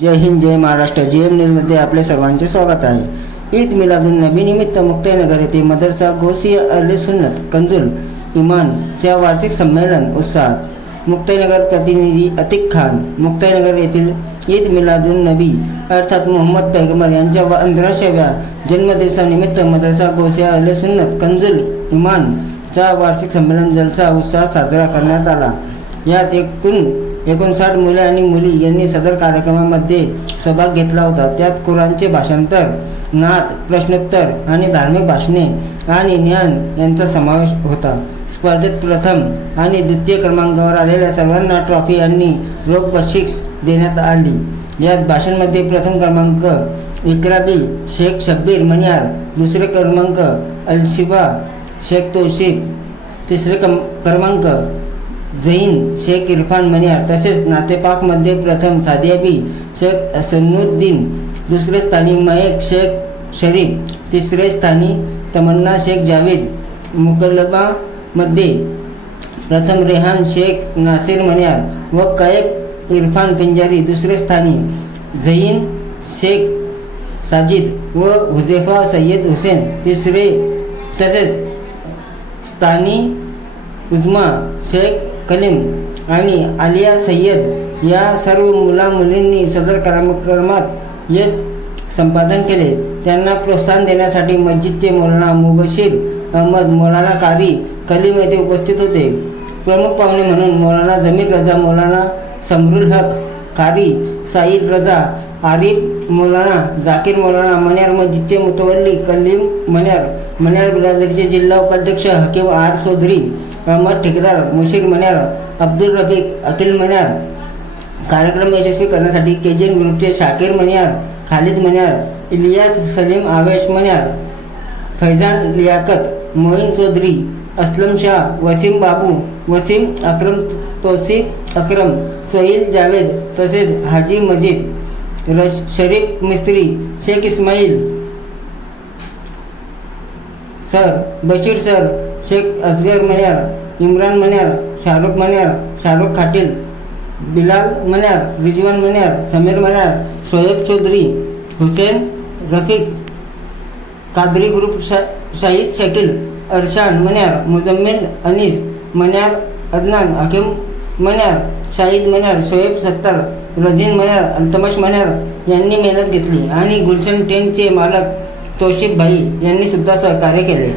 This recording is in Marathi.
जय हिंद जय महाराष्ट्र जे एम न्यूजमध्ये आपले सर्वांचे स्वागत आहे. ईद मिलादुन नबी निमित्त मुक्ताईनगर येथे मदरसा गोसी अल सुन्नत कंजुल इमानच्या वार्षिक संमेलन उत्साहात. मुक्ताईनगर प्रतिनिधी अतिक खान मुक्ताईनगर येथील ईद मिलादुन नबी अर्थात मोहम्मद पैगंबर यांच्या पंधराशेव्या जन्मदिवसानिमित्त मदरसा गोसिया अल सुन्नत कंजुल इमानचा वार्षिक संमेलन जलसा उत्साहात साजरा करण्यात आला. यात एकूण एकोणसाठ मुले आणि मुली यांनी सदर कार्यक्रमामध्ये सहभाग घेतला होता. त्यात कुराणचे भाषांतर नात प्रश्नोत्तर आणि धार्मिक भाषणे आणि ज्ञान यांचा समावेश होता. स्पर्धेत प्रथम आणि द्वितीय क्रमांकावर आलेल्या सर्वांना ट्रॉफी आणि रोख बक्षीस देण्यात आली. यात भाषणमध्ये प्रथम क्रमांक इक्राबी शेख शब्बीर मनियार दुसरे क्रमांक अलशिबा शेख तौशिफ तिसरे क्रमांक जैन शेख इरफान मनियार तसेच नातेपाकमध्ये प्रथम सादियाबी शेख सन्नुद्दीन दुसरे स्थानी मयेक शेख शरीफ तिसरे स्थानी तमन्ना शेख जावेद मुकलबामध्ये प्रथम रेहान शेख नासिर मनियार व कैब इरफान पिंजारी दुसरे स्थानी जैन शेख साजिद व हुजेफा सय्यद हुसेन तिसरे तसेच स्थानी उजमा शेख कलीम आणि आलिया सय्यद या सर्व मुला मुलींनी सदर कार्यक्रमात यश संपादन केले. त्यांना प्रोत्साहन देण्यासाठी मस्जिदचे मौलाना मुबशीर अहमद मौलाना कारी कलीम येथे उपस्थित होते. प्रमुख पाहुणे म्हणून मौलाना जमीर रजा मौलाना समरुल हक कारी साईद रजा आरिफ मौलाना जाकीर मौलाना मन्यार मस्जिदचे मुतवल्ली कलीम मन्यार मन्यार बिरादरीचे जिल्हा उपाध्यक्ष हकीम आर चौधरी अहमद ठेकेदार मुशीर मन्यार अब्दुल रफीक अखिल मन्यार कार्यक्रम यशस्वी करण्यासाठी के जी एन ग्रुपचे शाकीर मन्यार खालिद मन्यार इलियास सलीम आवेश मन्यार फैजान लियाकत मोईन चौधरी असलम शाह वसीम बाबू वसीम अक्रम तौसिफ अक्रम सोहिल जावेद तसेच Haji Majeed rush Sharif Mistri Shaikh Ismail sir Bashir sir Shaikh Asgar Maniyar Imran Maniyar Shahrukh Maniyar Shahrukh Khatil Bilal Maniyar Rizwan Maniyar Sameer Maniyar Shoaib Chaudhary Hussain Rafiq Qadri group शा शाहिद शकील अरशान मन्यार मुजम्मेल अनीस मन्यार अदनान हकीम मन्यार शाहिद मन्यार शोएब सत्तार रझीन मन्यार अल्तमश मन्यार यांनी मेहनत घेतली. आणि गुलशन टेनचे मालक तौशिफ भाई यांनी सुद्धा सहकार्य केले.